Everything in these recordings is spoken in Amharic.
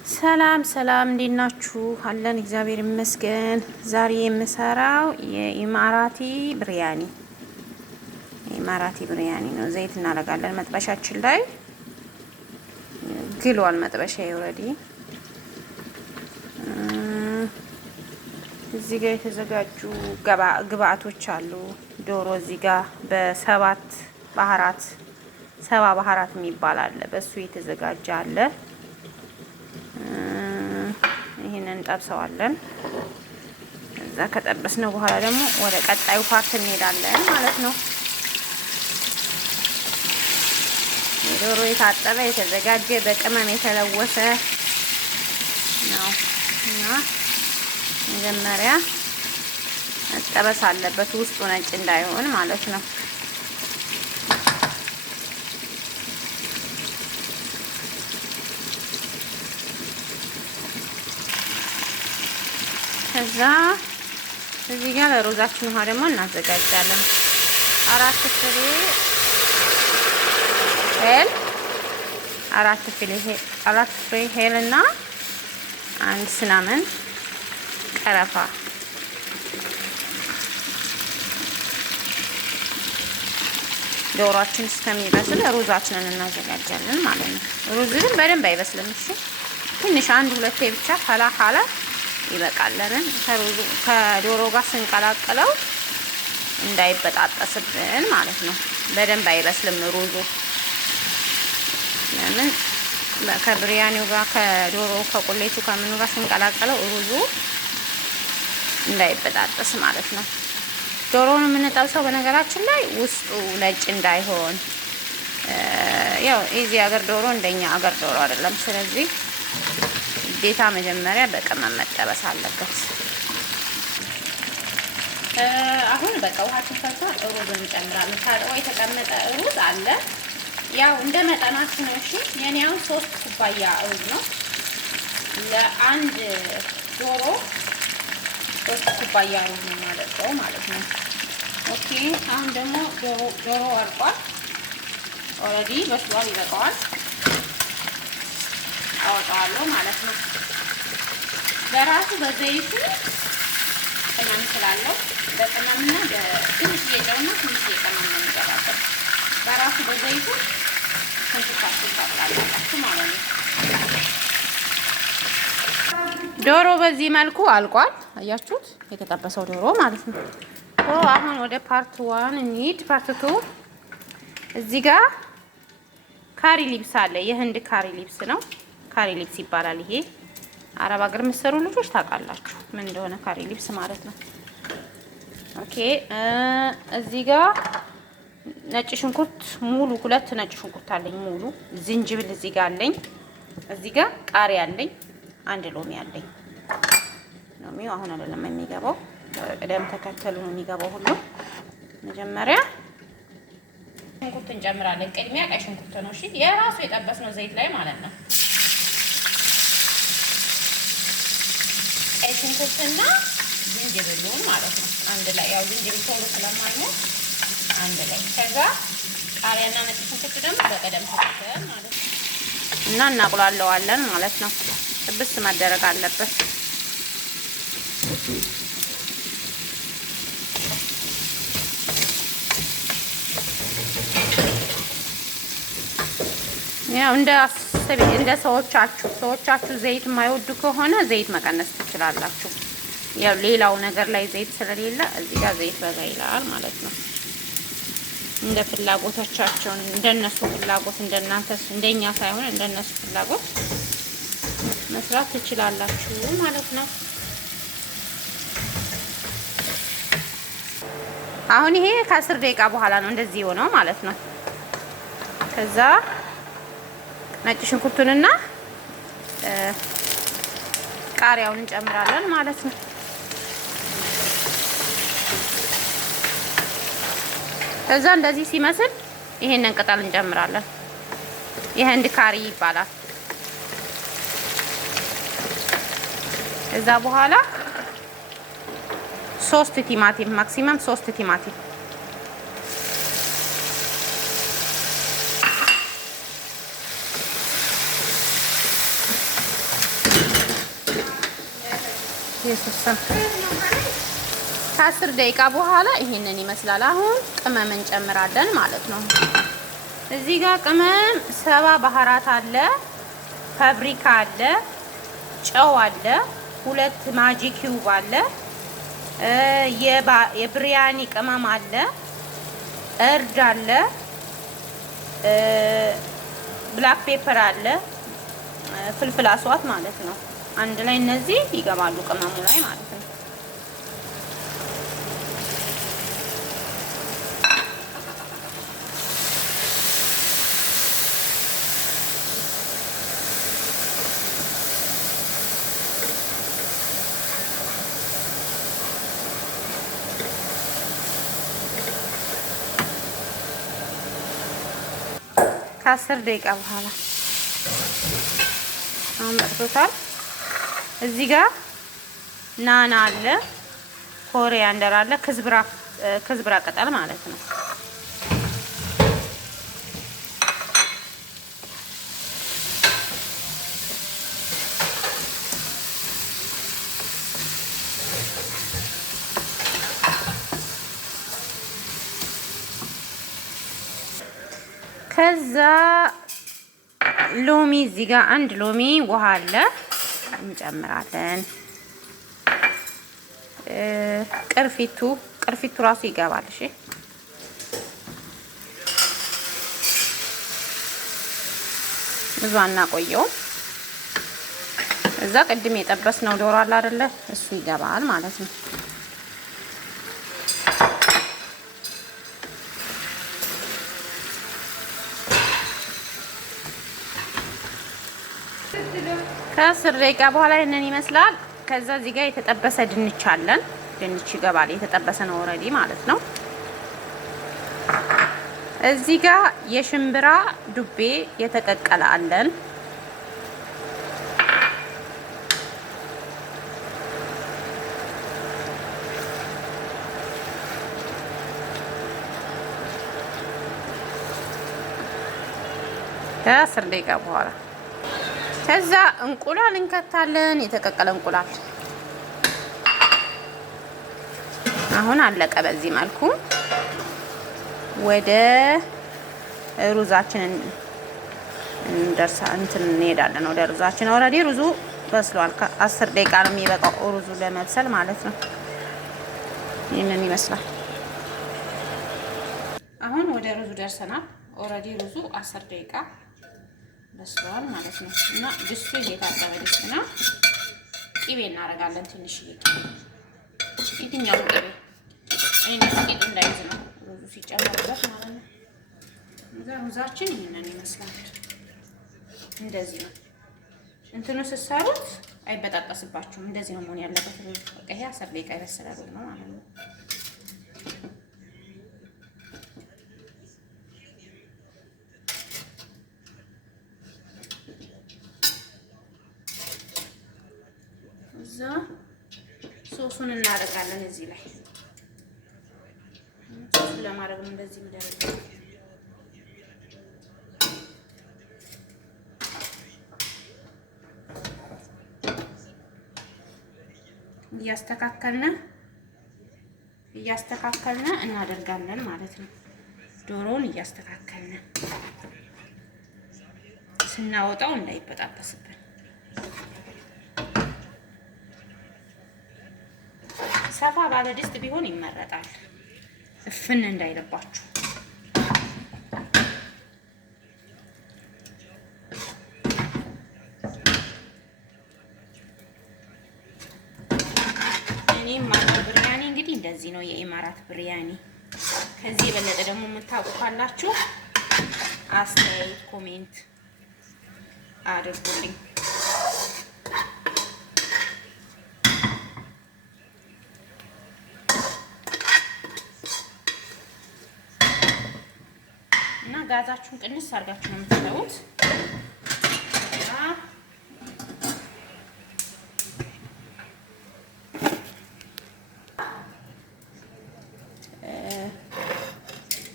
ሰላም ሰላም፣ እንዴት ናችሁ? አለን እግዚአብሔር ይመስገን። ዛሬ የምሰራው የኢማራቲ ብሪያኒ ነው። ዘይት እናደርጋለን መጥበሻችን ላይ። ግሏል መጥበሻ ኦልሬዲ። እዚህ ጋር የተዘጋጁ ግብአቶች አሉ። ዶሮ እዚህ ጋር በሰባት ባህራት የሚባል አለ። በሱ የተዘጋጀ አለ። ይሄንን እንጠብሰዋለን። እዛ ከጠበስነው በኋላ ደግሞ ወደ ቀጣዩ ፓርት እንሄዳለን ማለት ነው። ዶሮ የታጠበ የተዘጋጀ በቅመም የተለወሰ ነው እና መጀመሪያ መጠበስ አለበት፣ ውስጡ ነጭ እንዳይሆን ማለት ነው። ከዛ እዚህ ጋር ለሮዛችን ውሃ ደግሞ እናዘጋጃለን። አራት ፍሬ ሄል እና አንድ ስናምን ቀረፋ። ዶሮአችን እስከሚበስል ሩዛችንን እናዘጋጃለን ማለት ነው። ሩዝ ግን በደንብ አይበስልም። እሺ ትንሽ አንድ ሁለቴ ብቻ ፈላ ካለ ይበቃለን። ከዶሮ ጋር ስንቀላቅለው እንዳይበጣጠስብን ማለት ነው። በደንብ አይበስልም ሩዙ። ለምን ከብሪያኒው ጋር ከዶሮ ከቁሌቱ ከምኑ ጋር ስንቀላቅለው ሩዙ እንዳይበጣጠስ ማለት ነው። ዶሮውን የምንጠብሰው በነገራችን ላይ ውስጡ ነጭ እንዳይሆን፣ ያው የዚህ ሀገር ዶሮ እንደኛ ሀገር ዶሮ አይደለም። ስለዚህ ግዴታ መጀመሪያ በቅመም መጠበስ አለበት። አሁን በቃ ውሃችን ፈልቷል። ሩዝ እንጨምራለን። ታጥቦ የተቀመጠ ሩዝ አለ። ያው እንደ መጠናችን ነው። እሺ የኔ አሁን 3 ኩባያ ሩዝ ነው። ለአንድ ዶሮ 3 ኩባያ ሩዝ ነው ማለት ነው። ኦኬ አሁን ደግሞ ዶሮ አልቋል። ኦልሬዲ በስሏል፣ ይበቃዋል። አወጣዋለሁ ማለት ነው። በራሱ በዘይቱ ቅመም ስላለው በቅመምና በትንሽ የጨውና ትንሽ የቅመም ነው የሚገባበት። በራሱ በዘይቱ ታጥላላችሁ ማለት ነው። ዶሮ በዚህ መልኩ አልቋል። አያችሁት? የተጠበሰው ዶሮ ማለት ነው። አሁን ወደ ፓርት 1 እንሂድ። ፓርት 2 እዚህ ጋር ካሪ ሊብስ አለ። የህንድ ካሪ ሊብስ ነው። ካሪ ሊብስ ይባላል። ይሄ አረብ ሀገር የምትሰሩ ልጆች ታውቃላችሁ ምን እንደሆነ ካሪ ሊብስ ማለት ነው። ኦኬ እዚህ ጋር ነጭ ሽንኩርት ሙሉ 2 ነጭ ሽንኩርት አለኝ ሙሉ። ዝንጅብል እዚህ ጋር አለኝ። እዚህ ጋር ቃሪያ አለኝ። 1 ሎሚ አለኝ። ሎሚው አሁን አይደለም የሚገባው፣ ቅደም ተከተሉ ነው የሚገባው ሁሉ። መጀመሪያ ሽንኩርት እንጨምራለን። ቅድሚያ ቀይ ሽንኩርት ነው። እሺ የራሱ የጠበስነው ዘይት ላይ ማለት ነው። ቀይ ሽንኩርትና ዝንጅብሉን ማለት ነው አንድ ላይ። ያው ዝንጅብል ቶሎ ስለማይሞት አንድ ላይ። ከዛ ቃሪያና ነጭ ሽንኩርት ደግሞ በቀደም ተከተል ማለት ነው እና እናቁላለዋለን ማለት ነው። ጥብስ መደረግ አለበት። ያው እንደ ሰዎቻችሁ ዘይት የማይወዱ ከሆነ ዘይት መቀነስ ትችላላችሁ። ያው ሌላው ነገር ላይ ዘይት ስለሌለ እዚህ ጋር ዘይት በዛ ይላል ማለት ነው። እንደ ፍላጎቶቻቸው እንደነሱ ፍላጎት እንደኛ ሳይሆን እንደነሱ ፍላጎት መስራት ትችላላችሁ ማለት ነው። አሁን ይሄ ከ10 ደቂቃ በኋላ ነው እንደዚህ ሆነው ማለት ነው። ከዛ ነጭ ሽንኩርቱንና ቃሪያውን እንጨምራለን ማለት ነው። ከዛ እንደዚህ ሲመስል ይሄንን ቅጠል እንጨምራለን። የህንድ ካሪ ይባላል። ከዛ በኋላ 3 ቲማቲም ማክሲመም 3 ቲማቲም የሱስም ከ10 ደቂቃ በኋላ ይሄንን ይመስላል። አሁን ቅመም እንጨምራለን ማለት ነው። እዚህ ጋር ቅመም 70 ባህራት አለ፣ ፋብሪካ አለ፣ ጨው አለ፣ 2 ማጂ ኪዩብ አለ፣ የብሪያኒ ቅመም አለ፣ እርድ አለ፣ ብላክ ፔፐር አለ፣ ፍልፍል አስዋት ማለት ነው። አንድ ላይ እነዚህ ይገባሉ ቅመሙ ላይ ማለት ነው። ከ10 ደቂቃ በኋላ አሁን በርቶታል። እዚህ ጋር ናና አለ፣ ኮሪያንደር አለ፣ ክዝብራ ቅጠል ማለት ነው። ከዛ ሎሚ እዚህ ጋር 1 ሎሚ ውሃ አለ እንጨምራለን። ቅርፊቱ ራሱ ይገባል። እሺ ብዙ አናቆየውም። እዛ ቅድም የጠበስነው ዶሮ አለ አይደለ? እሱ ይገባል ማለት ነው። ከ10 ደቂቃ በኋላ ይሄንን ይመስላል። ከዛ እዚህ ጋር የተጠበሰ ድንች አለን። ድንች ይገባል። የተጠበሰ ነው ኦልሬዲ ማለት ነው። እዚህ ጋር የሽምብራ ዱቤ የተቀቀለ አለን። ከ10 ደቂቃ በኋላ ከዛ እንቁላል እንከታለን። የተቀቀለ እንቁላል አሁን አለቀ። በዚህ መልኩ ወደ ሩዛችን እንሄዳለን። ወደ ሩዛችን ኦልሬዲ ሩዙ በስሏል። ከ10 ደቂቃ ነው የሚበቃው ሩዙ ለመብሰል ማለት ነው። ይሄንን ይመስላል። አሁን ወደ ሩዙ ደርሰናል። ኦልሬዲ ሩዙ 10 ደቂቃ በስሏል ማለት ነው። እና ድስቱ የታጠበ ድስት ነው። ቅቤ እናደርጋለን። ትንሽ የትኛው ቅቤ ቂጡ እንዳይዝ ነው ሩዙ ሲጨመርበት ማለት ነው። እዛ ሩዛችን ይሄንን ይመስላል። እንደዚህ ነው እንትኑ ስትሰሩት አይበጣጠስባችሁም። እንደዚህ ነው መሆን ያለበት ሩዝ። በቃ ይሄ 10 ደቂቃ የበሰለ ሩዝ ነው ማለት ነው። እዛ ሶሱን እናደርጋለን እዚህ ላይ ሶሱን ለማድረግ ነው እንደዚህ የሚደረገው። እያስተካከልን እናደርጋለን ማለት ነው። ዶሮውን እያስተካከልን ስናወጣው እንዳይበጣጠስብን ሰፋ ባለ ድስት ቢሆን ይመረጣል፣ እፍን እንዳይለባችሁ። እኔም ማገር ብሪያኒ እንግዲህ እንደዚህ ነው፣ የኢማራት ብሪያኒ። ከዚህ የበለጠ ደግሞ የምታውቁ ካላችሁ አስተያየት ኮሜንት አድርጉልኝ። እና ጋዛችሁን ቅንስ አድርጋችሁ ነው የምትተውት።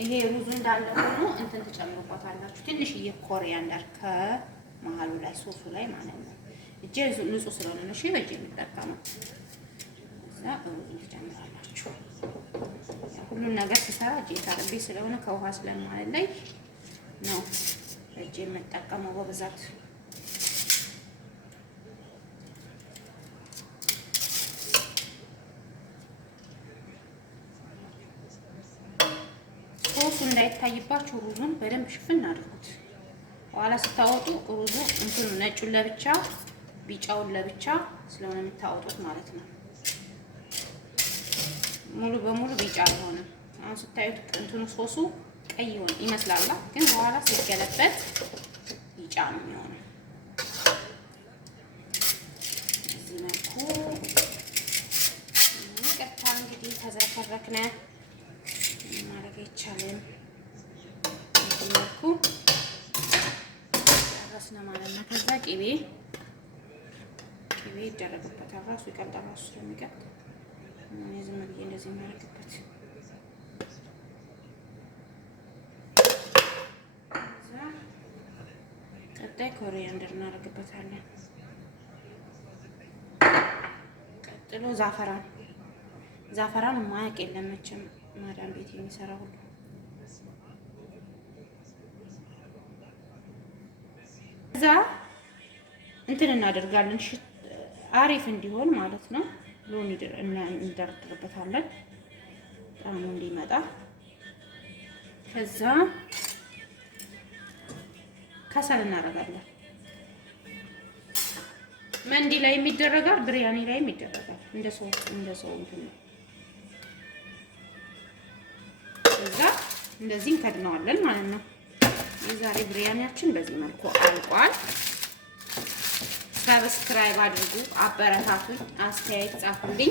ይሄ ሩዙ እንዳለ ሆኖ እንትን ትጨምሩበታላችሁ። ትንሽዬ ኮሪያንደር ከመሀሉ ላይ ሶሱ ላይ ማለት ነው። እጄ ንጹህ ስለሆነ ነው። እሺ በእጄ የምጠቀመው። እዛ ሩዙን ትጨምራላችሁ። ሁሉም ነገር ሲሰራ እጄ ታርቤ ስለሆነ ከውሃ ስለማለላይ ነው እጄ የምጠቀመው በብዛት። ሶሱ እንዳይታይባችሁ ሩዙን በደንብ ሽፍን አድርጉት። በኋላ ስታወጡ ሩዙ እንትኑ ነጩን ለብቻ ቢጫውን ለብቻ ስለሆነ የምታወጡት ማለት ነው። ሙሉ በሙሉ ቢጫ አልሆነም። አሁን ስታዩት እንትኑ ሶሱ ቀይ ይመስላል፣ ግን በኋላ ሲገለበጥ ቢጫ ነው የሚሆነው። እዚህ መልኩ ቀጥታ እንግዲህ ተዘረከረክነ ማድረግ አይቻልም። እዚህ መልኩ ጨረስን ማለት ነው። ከዛ ቅቤ ይደረግበታል። ራሱ ይቀልጣል። ራሱ ስለሚቀልጥ ዝም ብዬ እንደዚህ የሚያደርግበት። ቀጣይ ኮሪያንደር እናደርግበታለን። ቀጥሎ ዛፈራን ማያቅ የለም መቼም ማዳም ቤት የሚሰራ ሁሉ። እዛ እንትን እናደርጋለን አሪፍ እንዲሆን ማለት ነው። ሎሚ እንደርድርበታለን ጣዕሙ እንዲመጣ። ከዛ ከሰል እናደርጋለን። መንዲ ላይ የሚደረጋል፣ ብሪያኒ ላይ የሚደረጋል። እንደ ሰው እንትን ነው። ከዛ እንደዚህ እንከድነዋለን ማለት ነው። የዛሬ ብሪያኒያችን በዚህ መልኩ አልቋል። ሰብስክራይብ አድርጉ፣ አበረታቱኝ፣ አስተያየት ጻፉልኝ።